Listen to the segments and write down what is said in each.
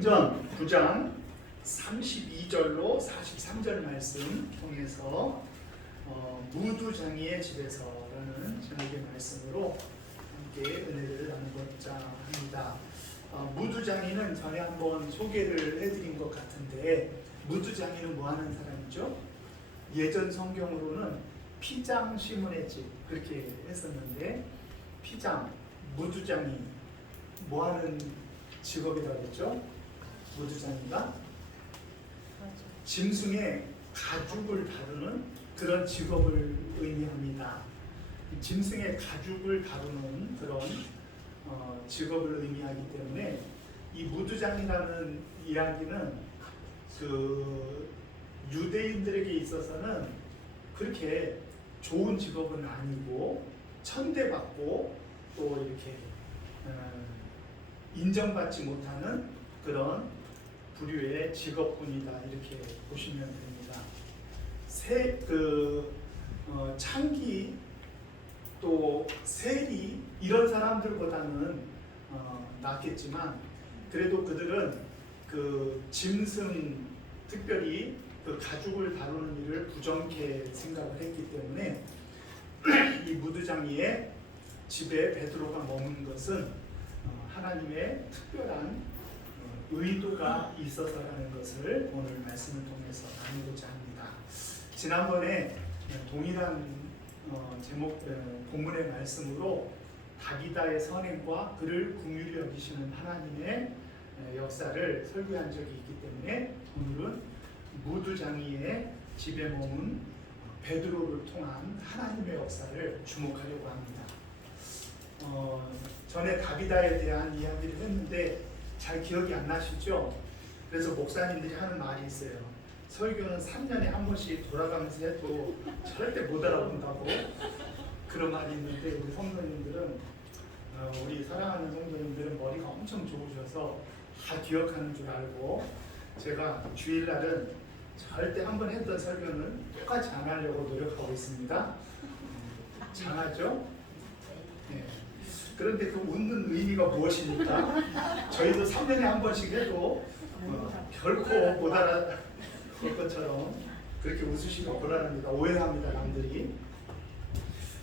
전 9장 32절로 43절 말씀 통해서 무두장이의 집에서라는 제목의 말씀으로 함께 은혜를 나누고자 합니다. 무두장이는 전에 한번 소개를 해드린 것 같은데, 무두장이는 뭐하는 사람이죠? 예전 성경으로는 피장 시몬의 집 그렇게 했었는데, 피장, 무두장이 뭐하는 직업이라고 했죠? 무두장이가 짐승의 가죽을 다루는 그런 직업을 의미합니다. 짐승의 가죽을 다루는 그런 직업을 의미하기 때문에 이 무두장이라는 이야기는 그 유대인들에게 있어서는 그렇게 좋은 직업은 아니고 천대받고 또 이렇게 인정받지 못하는 그런 부류의 직업군이다, 이렇게 보시면 됩니다. 창기 또 세리 이런 사람들보다는 낫겠지만, 그래도 그들은 그 짐승, 특별히 그 가죽을 다루는 일을 부정케 생각을 했기 때문에 이 무두장이의 집에 베드로가 머문 것은 하나님의 특별한 의도가 있어서라는 것을 오늘 말씀을 통해서 나누고자 합니다. 지난번에 동일한 제목 본문의 말씀으로 다비다의 선행과 그를 긍휼히 여기시는 하나님의 역사를 설교한 적이 있기 때문에 오늘은 무두장이의 집에 머문 베드로를 통한 하나님의 역사를 주목하려고 합니다. 전에 다비다에 대한 이야기를 했는데 잘 기억이 안 나시죠? 그래서 목사님들이 하는 말이 있어요. 설교는 3년에 한 번씩 돌아가면서 해도 절대 못 알아본다고, 그런 말이 있는데, 우리 성도님들은 우리 사랑하는 성도님들은 머리가 엄청 좋으셔서 다 기억하는 줄 알고, 제가 주일날은 절대 한 번 했던 설교는 똑같이 안 하려고 노력하고 있습니다. 잘하죠? 네. 그런데 그 웃는 의미가 무엇입니까? 저희도 3년에 한 번씩 해도 결코 못 알아볼 것처럼 그렇게 웃으시고 곤란합니다. 오해합니다, 남들이.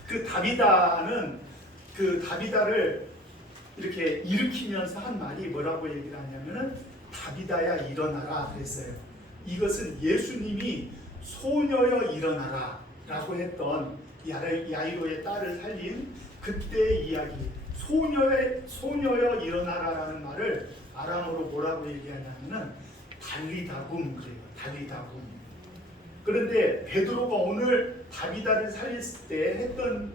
그 다비다는 그 다비다를 이렇게 일으키면서 한 말이 뭐라고 얘기를 하냐면은 다비다야 일어나라 그랬어요. 이것은 예수님이 소녀여 일어나라 라고 했던 야이로의 딸을 살린 그때의 이야기, 소녀여 일어나라라는 말을 아람어로 뭐라고 얘기하냐면은 달리다굼 그래요. 달리다굼. 그런데 베드로가 오늘 다비다를 살렸을 때 했던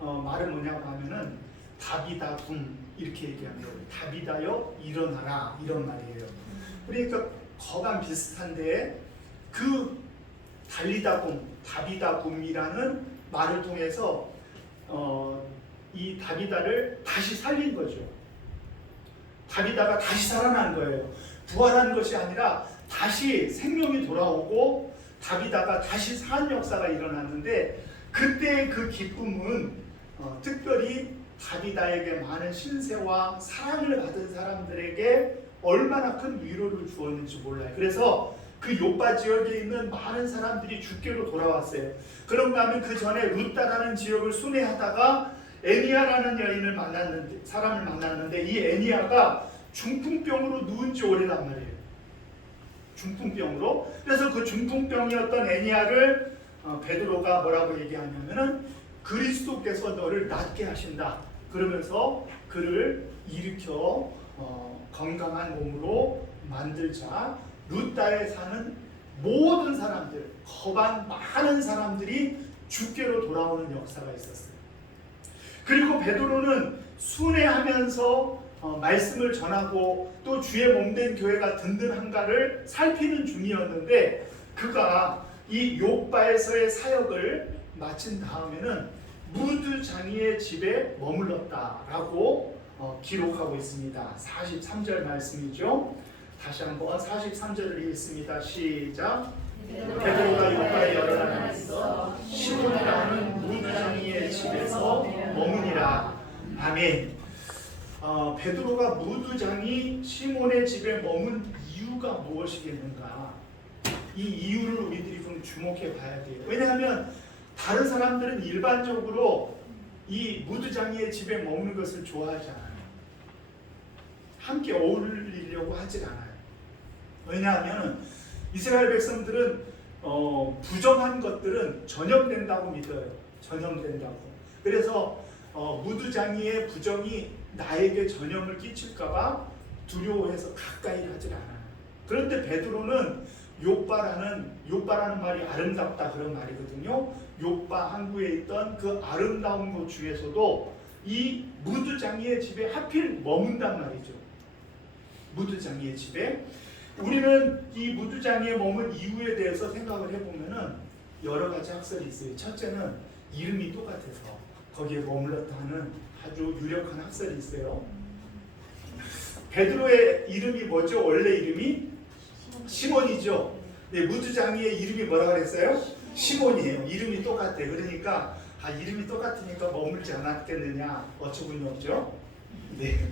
말은 뭐냐고 하면은 다비다굼 이렇게 얘기합니다. 다비다여 일어나라, 이런 말이에요. 그러니까 거간 비슷한데, 그 달리다굼, 다비다굼이라는 말을 통해서 이 다비다를 다시 살린 거죠. 다비다가 다시 살아난 거예요. 부활한 것이 아니라 다시 생명이 돌아오고 다비다가 다시 산 역사가 일어났는데, 그때의 그 기쁨은 특별히 다비다에게 많은 신세와 사랑을 받은 사람들에게 얼마나 큰 위로를 주었는지 몰라요. 그래서 그 요빠 지역에 있는 많은 사람들이 주께로 돌아왔어요. 그런가 하면 그 전에 루다라는 지역을 순회하다가 애니아라는 사람을 만났는데, 이 애니아가 중풍병으로 누운 지 오래란 말이에요. 중풍병으로. 그래서 그 중풍병이었던 애니아를 베드로가 뭐라고 얘기하냐면은 그리스도께서 너를 낫게 하신다 그러면서 그를 일으켜 건강한 몸으로 만들자 루다에 사는 모든 사람들, 거반 많은 사람들이 주께로 돌아오는 역사가 있었어요. 그리고 베드로는 순회하면서 말씀을 전하고 또 주의 몸된 교회가 든든한가를 살피는 중이었는데, 그가 이 욥바에서의 사역을 마친 다음에는 무두장이의 집에 머물렀다라고 기록하고 있습니다. 43절 말씀이죠. 다시 한번 43절을 읽습니다. 시작. 베드로가 욥바에 여러 날 있어 시몬이라는 무두장이의 집에서 머무니라. 아멘. 베드로가 무두장이 시몬의 집에 머문 이유가 무엇이겠는가? 이 이유를 우리들이 좀 주목해 봐야 돼요. 왜냐하면 다른 사람들은 일반적으로 이 무두장이의 집에 머무는 것을 좋아하지 않아요. 함께 어울리려고 하질 않아요. 왜냐하면 이스라엘 백성들은 부정한 것들은 전염된다고 믿어요. 전염된다고. 그래서 무두장이의 부정이 나에게 전염을 끼칠까봐 두려워해서 가까이 하질 않아요. 그런데 베드로는 요빠라는 말이 아름답다 그런 말이거든요. 요빠 항구에 있던 그 아름다운 곳 중에서도 이 무두장이의 집에 하필 머문단 말이죠. 무두장이의 집에. 우리는 이 무두장이에 머문 이유에 대해서 생각을 해보면은 여러 가지 학설이 있어요. 첫째는 이름이 똑같아서 거기에 머물렀다 하는 아주 유력한 학설이 있어요. 베드로의 이름이 뭐죠? 원래 이름이 시몬이죠. 네, 무두장이의 이름이 뭐라 그랬어요? 시몬이에요. 이름이 똑같아. 그러니까 이름이 똑같으니까 머물지 않았겠느냐 어처구니 없죠. 네.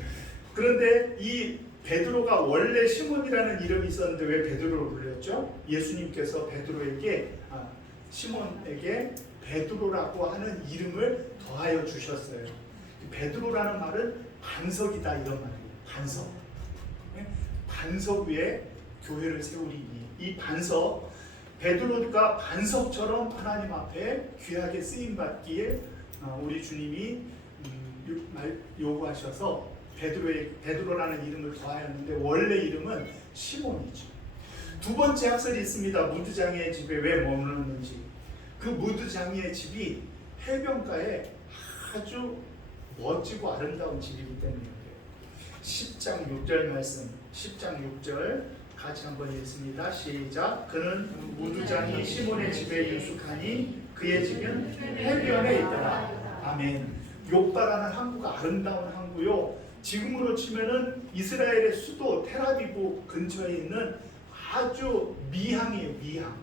그런데 이 베드로가 원래 시몬이라는 이름이 있었는데 왜 베드로를 불렸죠? 예수님께서 베드로에게 시몬에게 베드로라고 하는 이름을 더하여 주셨어요. 베드로라는 말은 반석이다 이런 말이에요. 반석. 반석 위에 교회를 세우리니 이 반석 베드로가 반석처럼 하나님 앞에 귀하게 쓰임 받기에 우리 주님이 요구하셔서 베드로라는 이름을 더하였는데 원래 이름은 시몬이죠. 두 번째 학설이 있습니다. 무두장이의 집에 왜 머물렀는지. 그 무두장이의 집이 해변가에 아주 멋지고 아름다운 집이기 때문이에요. 10장 6절 말씀 10장 6절 같이 한번 읽습니다. 시작. 그는 무두장이 시몬의 집에 유숙하니 그의 집은 해변에 있더라. 아멘. 요빠라는 항구가 아름다운 항구요. 지금으로 치면은 이스라엘의 수도 텔아비브 근처에 있는 아주 미항이에요. 미항.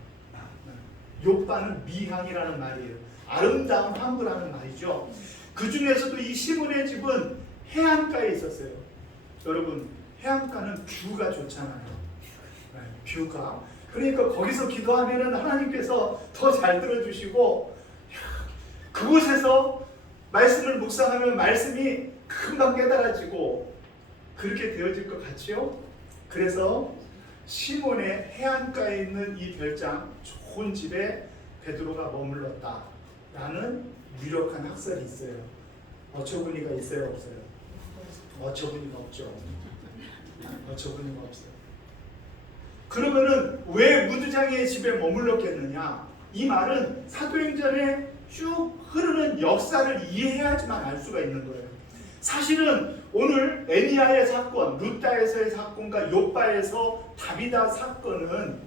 요빠는 미항이라는 말이에요. 아름다운 항구라는 말이죠. 그 중에서도 이 시몬의 집은 해안가에 있었어요. 여러분 해안가는 뷰가 좋잖아요. 뷰가. 그러니까 거기서 기도하면은 하나님께서 더 잘 들어주시고 그곳에서 말씀을 묵상하면 말씀이 금방 깨달아지고 그렇게 되어질 것 같지요? 그래서 시몬의 해안가에 있는 이 별장 좋은 집에 베드로가 머물렀다 라는 유력한 학설이 있어요. 어처구니가 있어요? 없어요? 어처구니가 없죠. 어처구니가 없어요. 그러면은 왜 무두장이의 집에 머물렀겠느냐? 이 말은 사도행전에 쭉 흐르는 역사를 이해해야지만 알 수가 있는 거예요. 사실은 오늘 에니야의 사건, 루다에서의 사건과 요바에서 다비다 사건은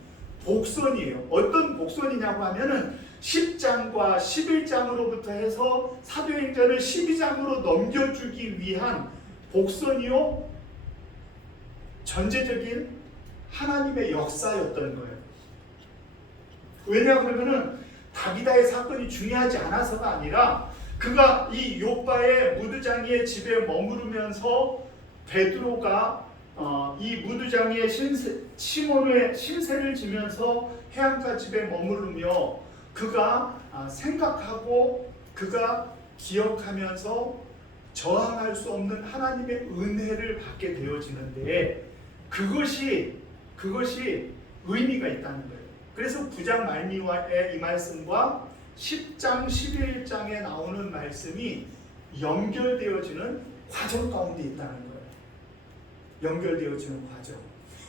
복선이에요. 어떤 복선이냐고 하면은 10장과 11장으로부터 해서 사도행전을 12장으로 넘겨주기 위한 복선이요 전제적인 하나님의 역사였던 거예요. 왜냐 그러면은 다비다의 사건이 중요하지 않아서가 아니라 그가 이 요바의 무두장이의 집에 머무르면서 베드로가 이 무두장이의 시몬의 신세를 지면서 해안가 집에 머무르며 그가 생각하고 그가 기억하면서 저항할 수 없는 하나님의 은혜를 받게 되어지는데 그것이 의미가 있다는 거예요. 그래서 9장 말미와의 이 말씀과 10장 11장에 나오는 말씀이 연결되어지는 과정 가운데 있다는 거예요. 연결되어지는 과정.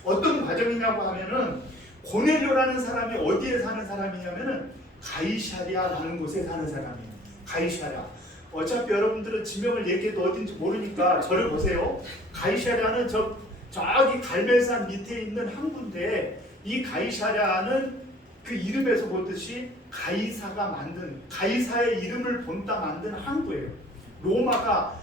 어떤 과정이냐고 하면은 고넬료라는 사람이 어디에 사는 사람이냐면은 가이사랴라는 곳에 사는 사람이에요. 가이사랴. 어차피 여러분들은 지명을 얘기해도 어딘지 모르니까 저를 보세요. 가이사랴는 저기 갈멜산 밑에 있는 항구인데 이 가이사랴는 그 이름에서 보듯이 가이사가 만든 가이사의 이름을 본따 만든 항구예요. 로마가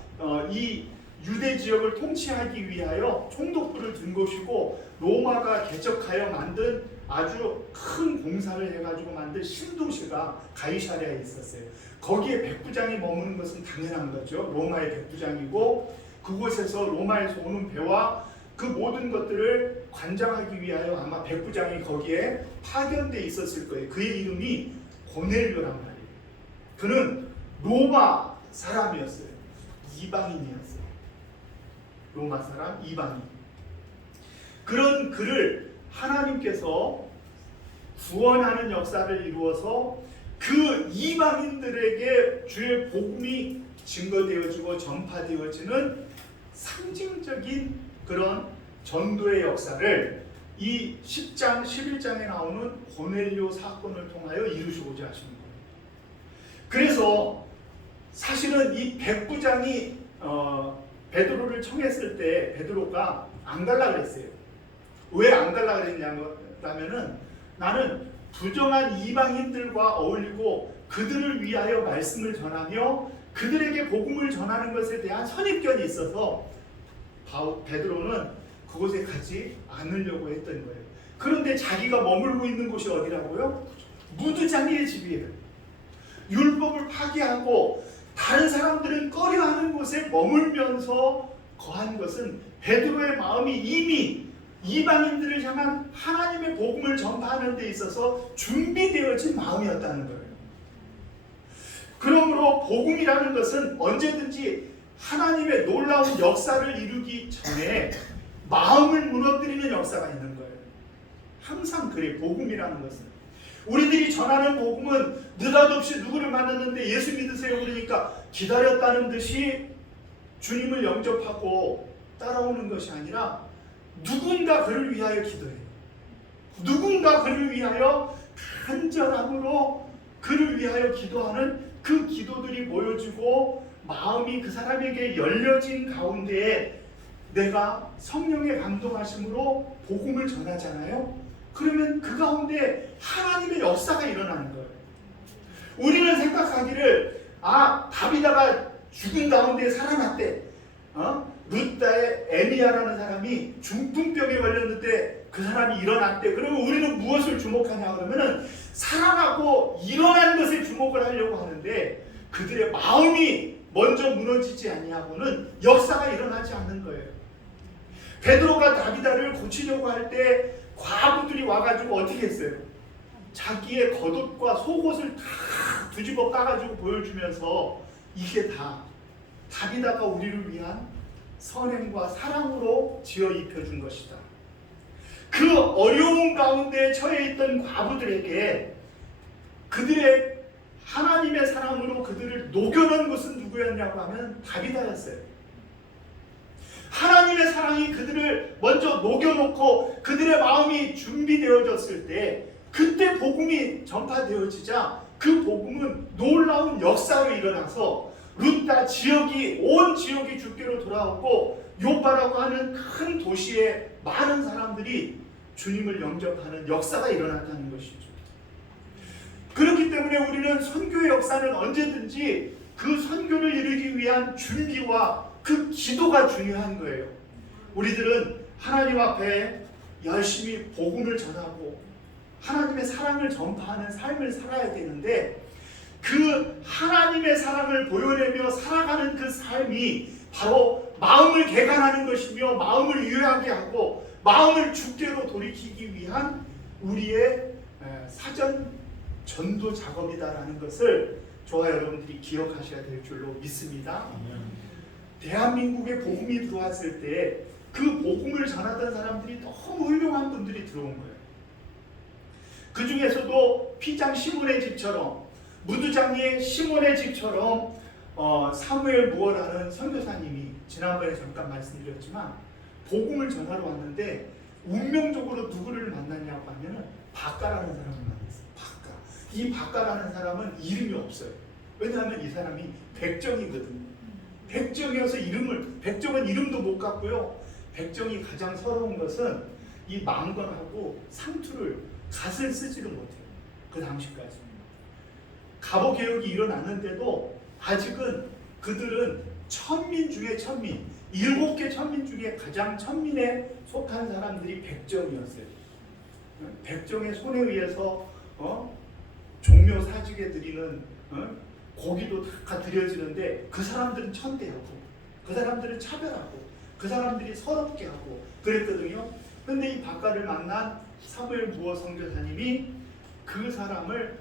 이 유대 지역을 통치하기 위하여 총독부를 둔 곳이고 로마가 개척하여 만든 아주 큰 공사를 해가지고 만든 신도시가 가이사랴에 있었어요. 거기에 백부장이 머무는 것은 당연한 거죠. 로마의 백부장이고 그곳에서 로마에서 오는 배와 그 모든 것들을 관장하기 위하여 아마 백부장이 거기에 파견돼 있었을 거예요. 그의 이름이 고넬료란 말이에요. 그는 로마 사람이었어요. 이방인이었어요. 로마 사람 이방인. 그런 그를 하나님께서 구원하는 역사를 이루어서 그 이방인들에게 주의 복음이 증거되어지고 전파되어지는 상징적인 그런 전도의 역사를 이 10장, 11장에 나오는 고넬료 사건을 통하여 이루시고자 하시는 거예요. 그래서 사실은 이 백부장이 베드로를 청했을 때 베드로가 안 갈라 그랬어요. 왜 안 갈라 그랬냐면은 나는 부정한 이방인들과 어울리고 그들을 위하여 말씀을 전하며 그들에게 복음을 전하는 것에 대한 선입견이 있어서 베드로는 그곳에 가지 않으려고 했던 거예요. 그런데 자기가 머물고 있는 곳이 어디라고요? 무두장이의 집이에요. 율법을 파괴하고 다른 사람들은 꺼려하는 곳에 머물면서 거한 것은 베드로의 마음이 이미 이방인들을 향한 하나님의 복음을 전파하는 데 있어서 준비되어진 마음이었다는 거예요. 그러므로 복음이라는 것은 언제든지 하나님의 놀라운 역사를 이루기 전에 마음을 무너뜨리는 역사가 있는 거예요. 항상 그래. 복음이라는 것은 우리들이 전하는 복음은 느닷없이 누구를 만났는데 예수 믿으세요 그러니까 기다렸다는 듯이 주님을 영접하고 따라오는 것이 아니라 누군가 그를 위하여 기도해요. 누군가 그를 위하여 간절함으로 그를 위하여 기도하는 그 기도들이 모여지고 마음이 그 사람에게 열려진 가운데에 내가 성령의 감동하심으로 복음을 전하잖아요. 그러면 그 가운데 하나님의 역사가 일어나는 거예요. 우리는 생각하기를 다비다가 죽은 가운데 살아났대. 루다의 에미야라는 사람이 중풍병에 걸렸는데 그 사람이 일어났대. 그러면 우리는 무엇을 주목하냐 그러면은 살아나고 일어난 것에 주목을 하려고 하는데 그들의 마음이 먼저 무너지지 아니하고는 역사가 일어나지 않는 거예요. 베드로가 다비다를 고치려고 할 때 과부들이 와가지고 어떻게 했어요? 자기의 겉옷과 속옷을 다 뒤집어 까가지고 보여주면서 이게 다 다비다가 우리를 위한 선행과 사랑으로 지어 입혀준 것이다. 그 어려운 가운데 처해 있던 과부들에게 그들의 하나님의 사랑으로 그들을 녹여놓은 것은 누구였냐고 하면 다비다였어요. 하나님의 사랑이 그들을 먼저 녹여놓고 그들의 마음이 준비되어졌을 때 그때 복음이 전파되어지자 그 복음은 놀라운 역사로 일어나서 루다 지역이 온 지역이 주께로 돌아오고 요바라고 하는 큰 도시에 많은 사람들이 주님을 영접하는 역사가 일어났다는 것이죠. 그렇기 때문에 우리는 선교의 역사는 언제든지 그 선교를 이루기 위한 준비와 그 기도가 중요한 거예요. 우리들은 하나님 앞에 열심히 복음을 전하고 하나님의 사랑을 전파하는 삶을 살아야 되는데 그 하나님의 사랑을 보여내며 살아가는 그 삶이 바로 마음을 개간하는 것이며 마음을 유하게 하고 마음을 주께로 돌이키기 위한 우리의 사전 전도 작업이다라는 것을 저와 여러분들이 기억하셔야 될 줄로 믿습니다. 대한민국에 복음이 들어왔을 때 그 복음을 전하던 사람들이 너무 훌륭한 분들이 들어온 거예요. 그 중에서도 피장 시몬의 집처럼 무두장의 시몬의 집처럼 사무엘 무어라는 선교사님이 지난번에 잠깐 말씀드렸지만 복음을 전하러 왔는데 운명적으로 누구를 만났냐고 하면 박가라는 사람을 만났어요. 박가. 이 박가라는 사람은 이름이 없어요. 왜냐하면 이 사람이 백정이거든요. 백정이어서 백정은 이름도 못 갖고요. 백정이 가장 서러운 것은 이 망건하고 상투를 갓을 쓰지를 못해요. 그 당시까지. 갑오개혁이 일어났는데도 아직은 그들은 천민 중에 천민, 7개 천민 중에 가장 천민에 속한 사람들이 백정이었어요. 백정의 손에 의해서 종묘 사직에 드리는 고기도 다 드려지는데 그 사람들은 천대였고 그 사람들을 차별하고 그 사람들이 서럽게 하고 그랬거든요. 근데 이 박가를 만난 사무엘 무어 선교사님이 그 사람을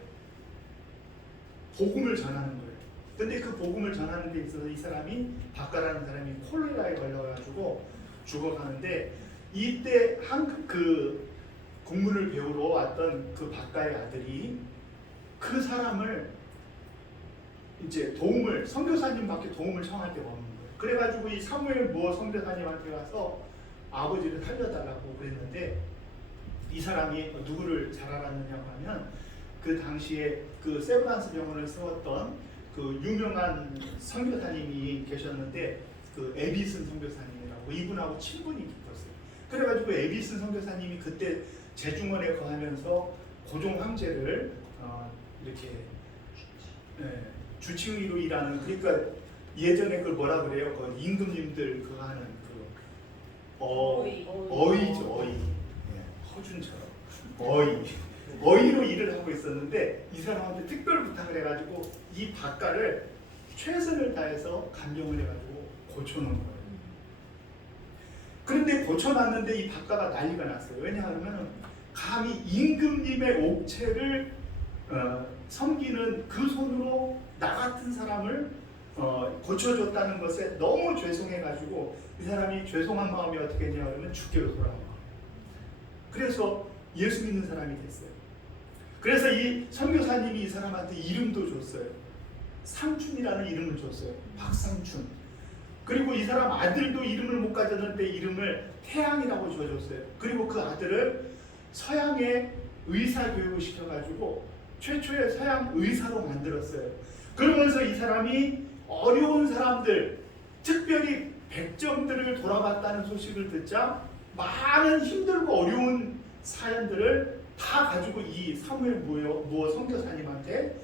복음을 전하는 거예요. 근데 그 복음을 전하는 데 있어서 이 사람이 박가라는 사람이 콜레라에 걸려가지고 죽어가는데 이때 그 국문을 배우러 왔던 그 박가의 아들이 그 사람을 이제 선교사님밖에 도움을 청할 데가 없는 거예요. 그래가지고 이 사무엘 무어 선교사님한테 가서 아버지를 살려달라고 그랬는데 이 사람이 누구를 잘 알았느냐고 하면 그 당시에 그 세브란스 병원을 세웠던 그 유명한 선교사님이 계셨는데 그 에비슨 선교사님이라고 이분하고 친분이 깊었어요. 그래가지고 에비슨 선교사님이 그때 제중원에 거하면서 고종 황제를 이렇게 주치의로 일하는, 그러니까 예전에 그걸 뭐라 그래요? 그 임금님들 그거 하는 그 어이죠, 어이. 허준처럼 어이로 일을 하고 있었는데 이 사람한테 특별 부탁을 해가지고 이 박가를 최선을 다해서 감명을 해가지고 고쳐놓은 거예요. 그런데 고쳐놨는데 이 박가가 난리가 났어요. 왜냐하면 감히 임금님의 옥체를 섬기는 그 손으로 나 같은 사람을 고쳐줬다는 것에 너무 죄송해가지고 이 사람이 죄송한 마음이 어떻게 했냐 그러면 주께로 돌아온 거예요. 그래서 예수 믿는 사람이 됐어요. 그래서 이 선교사님이 이 사람한테 이름도 줬어요. 상춘이라는 이름을 줬어요. 박상춘. 그리고 이 사람 아들도 이름을 못 가졌는데 이름을 태양이라고 지어줬어요. 그리고 그 아들을 서양의 의사 교육을 시켜가지고 최초의 서양 의사로 만들었어요. 그러면서 이 사람이 어려운 사람들, 특별히 백정들을 돌아봤다는 소식을 듣자 많은 힘들고 어려운 사연들을 다 가지고 이 사무엘 무어 선교사님한테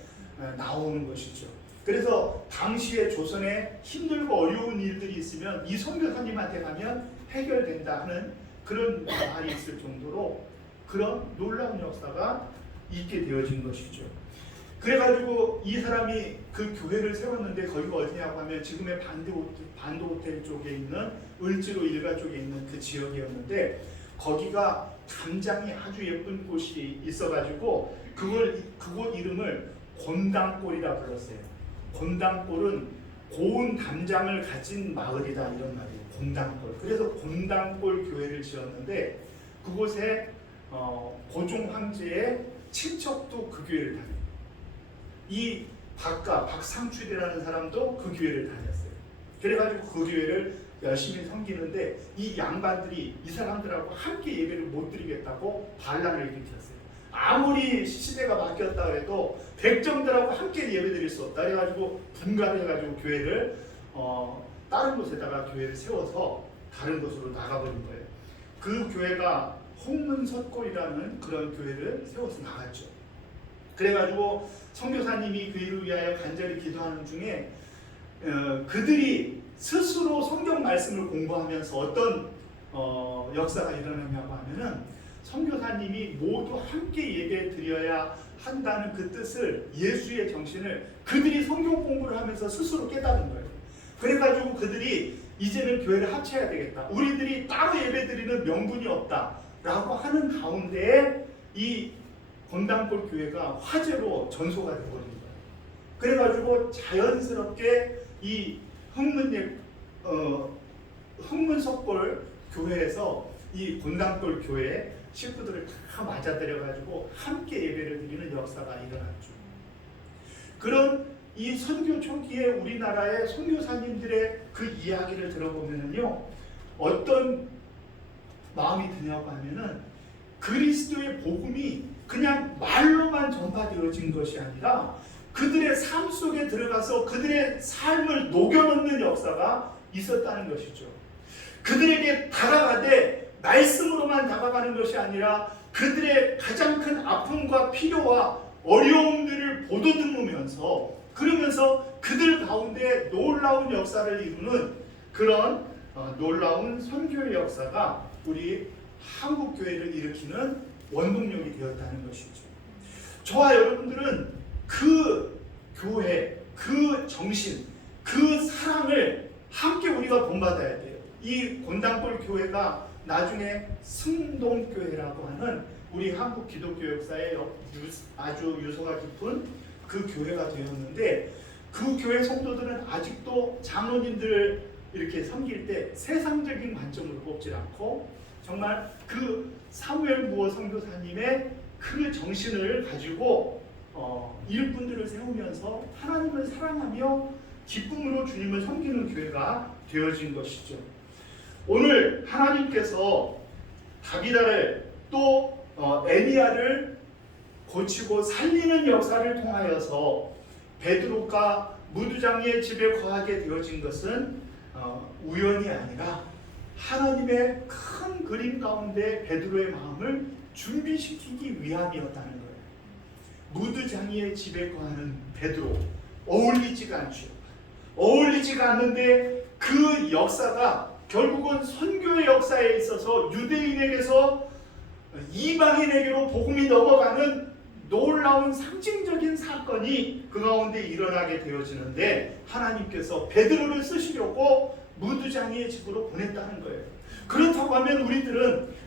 나오는 것이죠. 그래서 당시에 조선에 힘들고 어려운 일들이 있으면 이 선교사님한테 가면 해결된다 하는 그런 말이 있을 정도로 그런 놀라운 역사가 있게 되어진 것이죠. 그래가지고 이 사람이 그 교회를 세웠는데 거기가 어디냐고 하면 지금의 반도호텔 쪽에 있는 을지로 일가 쪽에 있는 그 지역이었는데 거기가 담장이 아주 예쁜 곳이 있어가지고 그곳 이름을 곤당골이라 불렀어요. 곤당골은 고운 담장을 가진 마을이다 이런 말이에요. 곤당골. 그래서 곤당골 교회를 지었는데 그곳에 고종 황제의 친척도 그 교회를 다녀요. 이 박상출이라는 사람도 그 교회를 다녔어요. 그래가지고 그 교회를 열심히 섬기는데 이 양반들이 이 사람들하고 함께 예배를 못 드리겠다고 반란을 일으켰어요. 아무리 시대가 바뀌었다 해도 백정들하고 함께 예배 드릴 수 없다 그래가지고 분가를 해가지고 교회를 다른 곳에다가 교회를 세워서 다른 곳으로 나가버린 거예요. 그 교회가 홍문석골이라는 그런 교회를 세워서 나갔죠. 그래가지고 선교사님이 그 일을 위하여 간절히 기도하는 중에 그들이 스스로 성경 말씀을 공부하면서 어떤 역사가 일어나냐고 하면은 선교사님이 모두 함께 예배 드려야 한다는 그 뜻을, 예수의 정신을 그들이 성경 공부를 하면서 스스로 깨달은 거예요. 그래가지고 그들이 이제는 교회를 합쳐야 되겠다. 우리들이 따로 예배 드리는 명분이 없다. 라고 하는 가운데 이 곤당골 교회가 화재로 전소가 되어버린 거예요. 그래가지고 자연스럽게 이 흥문석골 교회에서 이 곤당골 교회 식구들을 다 맞아들여가지고 함께 예배를 드리는 역사가 일어났죠. 그런 이 선교 초기에 우리나라의 선교사님들의 그 이야기를 들어보면요, 어떤 마음이 드냐고 하면은 그리스도의 복음이 그냥 말로만 전파되어진 것이 아니라 그들의 삶 속에 들어가서 그들의 삶을 녹여넣는 역사가 있었다는 것이죠. 그들에게 다가가되 말씀으로만 다가가는 것이 아니라 그들의 가장 큰 아픔과 필요와 어려움들을 보도듬으면서 그러면서 그들 가운데 놀라운 역사를 이루는 그런 놀라운 선교의 역사가 우리 한국 교회를 일으키는 원동력이 되었다는 것이죠. 저와 여러분들은 그 교회, 그 정신, 그 사랑을 함께 우리가 본받아야 돼요. 이 곤단골 교회가 나중에 승동교회라고 하는 우리 한국 기독교 역사에 아주 유서가 깊은 그 교회가 되었는데, 그 교회 성도들은 아직도 장로님들을 이렇게 섬길 때 세상적인 관점으로 뽑지 않고 정말 그 사무엘 무어 선교사님의 그 정신을 가지고 일꾼들을 세우면서 하나님을 사랑하며 기쁨으로 주님을 섬기는 교회가 되어진 것이죠. 오늘 하나님께서 다비다를 또 에리야를 고치고 살리는 역사를 통하여서 베드로가 무두장이의 집에 거하게 되어진 것은 우연이 아니라 하나님의 큰 그림 가운데 베드로의 마음을 준비시키기 위함이었다는 거예요. 무두장이의 집에 거하는 베드로, 어울리지가 않죠. 어울리지가 않는데 그 역사가 결국은 선교의 역사에 있어서 유대인에게서 이방인에게로 복음이 넘어가는 놀라운 상징적인 사건이 그 가운데 일어나게 되어지는데, 하나님께서 베드로를 쓰시려고 무두장이의 집으로 보냈다는 거예요. 그렇다고 하면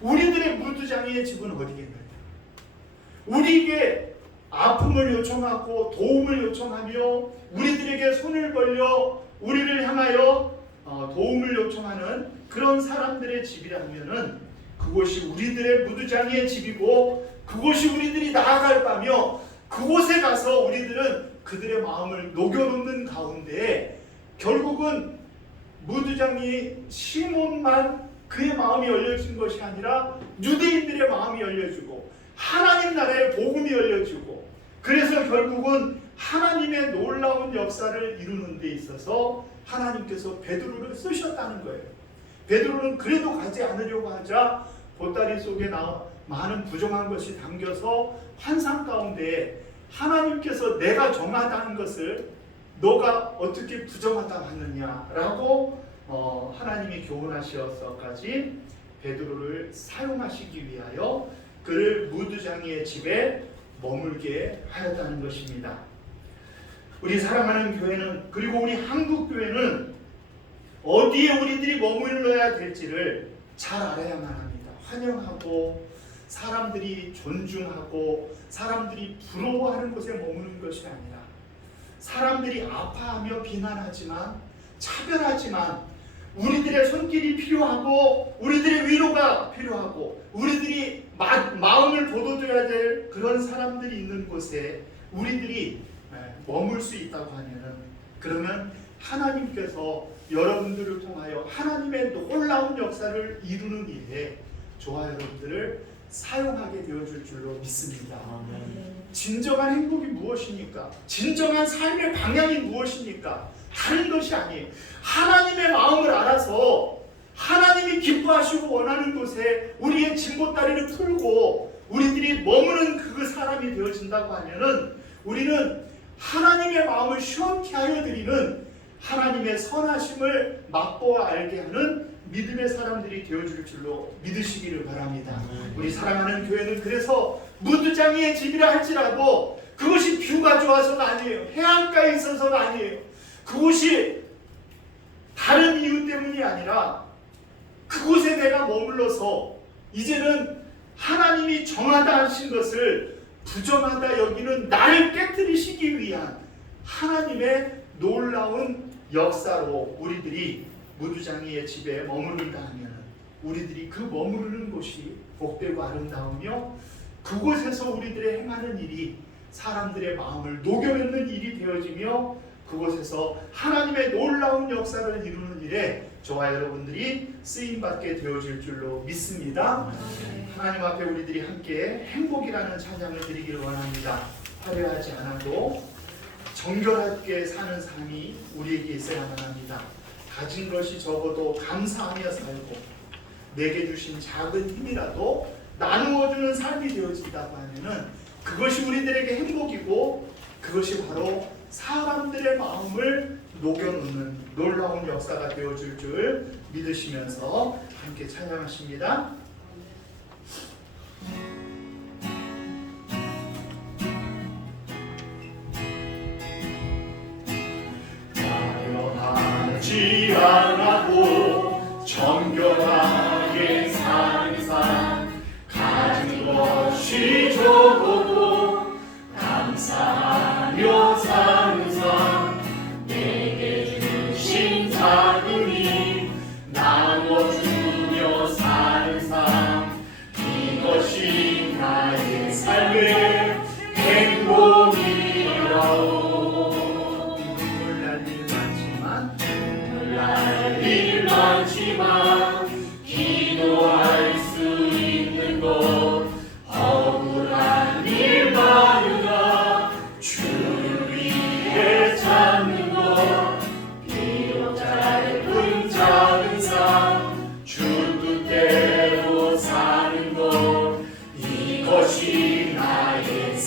우리들의 무두장이의 집은 어디겠나요? 우리에게 아픔을 요청하고 도움을 요청하며 우리들에게 손을 벌려 우리를 향하여 도움을 요청하는 그런 사람들의 집이라면은 그곳이 우리들의 무두장이의 집이고, 그곳이 우리들이 나아갈 바며, 그곳에 가서 우리들은 그들의 마음을 녹여놓는 가운데 결국은 무두장이 시몬만 그의 마음이 열려진 것이 아니라 유대인들의 마음이 열려지고 하나님 나라의 복음이 열려지고, 그래서 결국은 하나님의 놀라운 역사를 이루는 데 있어서 하나님께서 베드로를 쓰셨다는 거예요. 베드로는 그래도 가지 않으려고 하자 보따리 속에 많은 부정한 것이 담겨서 환상 가운데 하나님께서 내가 정하다는 것을 너가 어떻게 부정하다 하느냐라고 하나님이 교훈하셔서까지 베드로를 사용하시기 위하여 그를 무두장이의 집에 머물게 하였다는 것입니다. 우리 사랑하는 교회는, 그리고 우리 한국 교회는 어디에 우리들이 머물러야 될지를 잘 알아야만 합니다. 환영하고 사람들이 존중하고 사람들이 부러워하는 곳에 머무는 것이 아니라, 사람들이 아파하며 비난하지만 차별하지만 우리들의 손길이 필요하고 우리들의 위로가 필요하고 우리들이 마음을 돋워줘야 될 그런 사람들이 있는 곳에 우리들이 머물 수 있다고 하면은, 그러면 하나님께서 여러분들을 통하여 하나님의 놀라운 역사를 이루는 일에 저와 여러분들을 사용하게 되어줄 줄로 믿습니다. 진정한 행복이 무엇입니까? 진정한 삶의 방향이 무엇입니까? 다른 것이 아니에요. 하나님의 마음을 알아서 하나님이 기뻐하시고 원하는 곳에 우리의 진보다리를 풀고 우리들이 머무는 그 사람이 되어진다고 하면은, 우리는 하나님의 마음을 시원케 하여 드리는 하나님의 선하심을 맛보아 알게 하는 믿음의 사람들이 되어줄 줄로 믿으시기를 바랍니다. 우리 사랑하는 교회는 그래서 무두장이의 집이라 할지라도 그것이 뷰가 좋아서가 아니에요. 해안가에 있어서가 아니에요. 그곳이 다른 이유 때문이 아니라 그곳에 내가 머물러서 이제는 하나님이 정하다 하신 것을 부정하다 여기는 나를 깨뜨리시기 위한 하나님의 놀라운 역사로 우리들이 무두장이의 집에 머무른다 하면 우리들이 그 머무르는 곳이 복되고 아름다우며 그곳에서 우리들의 행하는 일이 사람들의 마음을 녹여내는 일이 되어지며 그곳에서 하나님의 놀라운 역사를 이루는 일에 저와 여러분들이 쓰임받게 되어질 줄로 믿습니다. 하나님 앞에 우리들이 함께 행복이라는 찬양을 드리기를 원합니다. 화려하지 않아도 정결하게 사는 삶이 우리에게 있어야만 합니다. 가진 것이 적어도 감사하며 살고 내게 주신 작은 힘이라도 나누어주는 삶이 되어진다고 하면은 그것이 우리들에게 행복이고 그것이 바로 사람들의 마음을 녹여놓는 놀라운 역사가 되어줄 줄 믿으시면서 함께 찬양하십니다. 화려하지 않아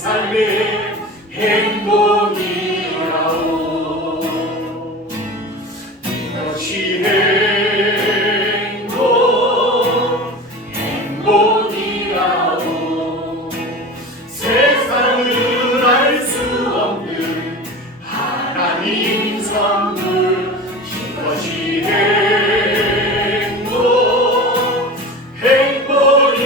삶의 행복이라오. 이것이 행복이라오. 세상은 알 수 없는 하나님 선물. 이것이 행복이라오.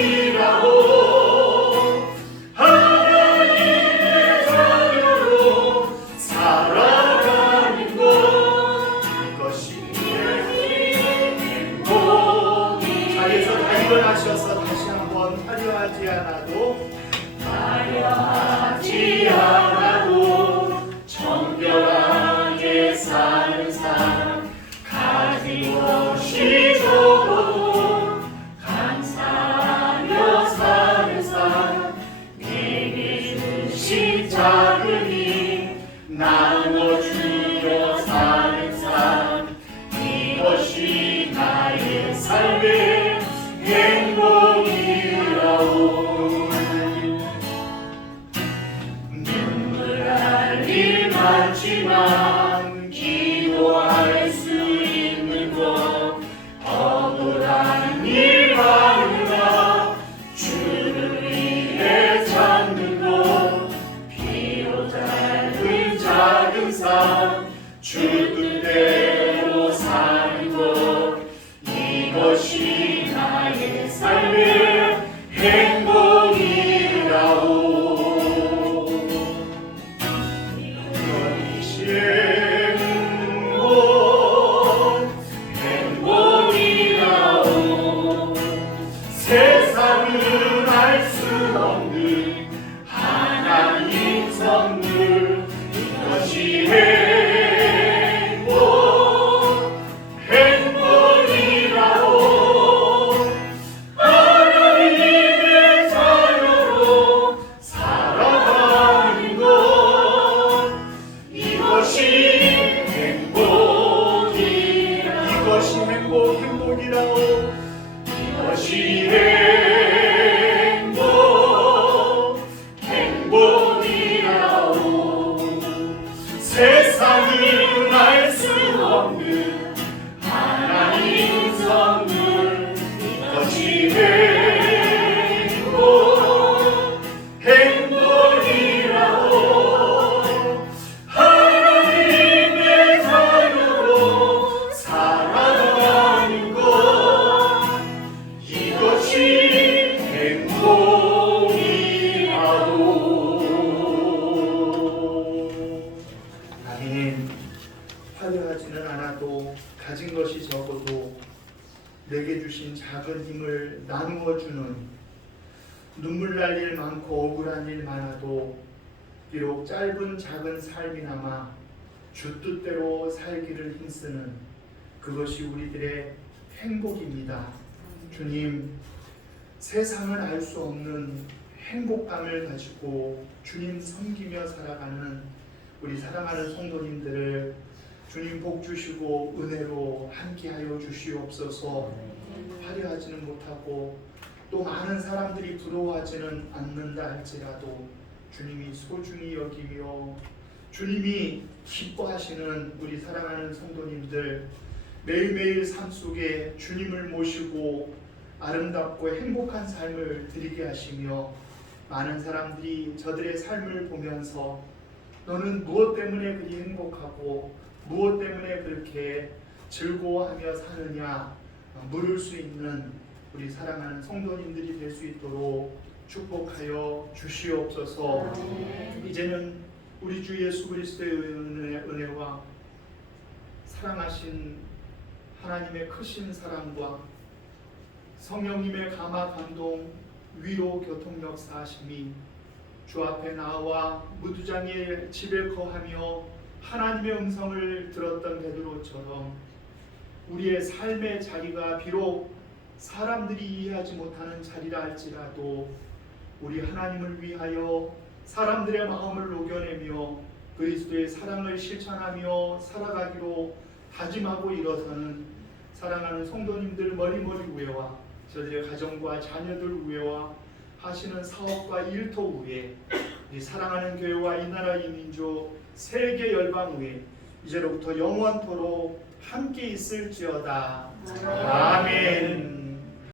하나님의 자녀로 살아가는 것. 이것이 행복. 자리에서 다 일어나셔서 다시 한번 화려하지 않아도 정결하게 사는 삶. 가진 것이 적어도 감사하며 사는 삶. 내게 주신 작은 힘 나누어주며 사는 삶. 이것이 나의 삶의 행복이라오. 눈물 흘릴 많지만 기도할 수 있는 것. 억울한 일 많으나 주를 위해 찾는 것. 비록 짧은 작은 삶 주 뜻대로 사는 것. 이것이 나의 삶의 행복이라오. 이것이 행복이라오. 세상은 알 수 없는 하나님 선물. 이것이 행복이라오. 하나님의 자녀로 살아가는 것. 이것이 행복이라오. 이것이 행복이라오. 세상은 알 수 없는 하나님 선물. 이것이 행복이라오. 하나님의 자녀로 살아가는 것. 이것이 행복이라오. 아멘. 화려하지는 않아도 가진 것이 적어도 내게 주신 작은 힘을 나누어 주는, 눈물 날 일 많고 억울한 일 많아도 비록 짧은 작은 삶이나마 주 뜻대로 살기를 힘쓰는 그것이 우리들의 행복입니다. 주님, 세상은 알 수 없는 행복감을 가지고 주님 섬기며 살아가는 우리 사랑하는 성도님들을 주님 복 주시고 은혜로 함께하여 주시옵소서. 화려하지는 못하고 또 많은 사람들이 부러워하지는 않는다 할지라도 주님이 소중히 여기며 주님이 기뻐하시는 우리 사랑하는 성도님들, 매일매일 삶 속에 주님을 모시고 아름답고 행복한 삶을 드리게 하시며, 많은 사람들이 저들의 삶을 보면서 너는 무엇 때문에 그리 행복하고 무엇 때문에 그렇게 즐거워하며 사느냐 물을 수 있는 우리 사랑하는 성도님들이 될 수 있도록 축복하여 주시옵소서. 이제는 우리 주 예수 그리스도의 은혜와 사랑하신 하나님의 크신 사랑과 성령님의 감화 감동 위로 교통 역사하심이 주 앞에 나와 무두장의 집에 거하며 하나님의 음성을 들었던 베드로처럼 우리의 삶의 자리가 비록 사람들이 이해하지 못하는 자리라 할지라도 우리 하나님을 위하여 사람들의 마음을 녹여내며 그리스도의 사랑을 실천하며 살아가기로 다짐하고 일어서는 사랑하는 성도님들 머리머리 위에와 저들의 가정과 자녀들 위에와 하시는 사업과 일터 위에 우리 사랑하는 교회와 이 나라 이 민족 세계 열방 위에 이제로부터 영원토록 함께 있을지어다. 아멘.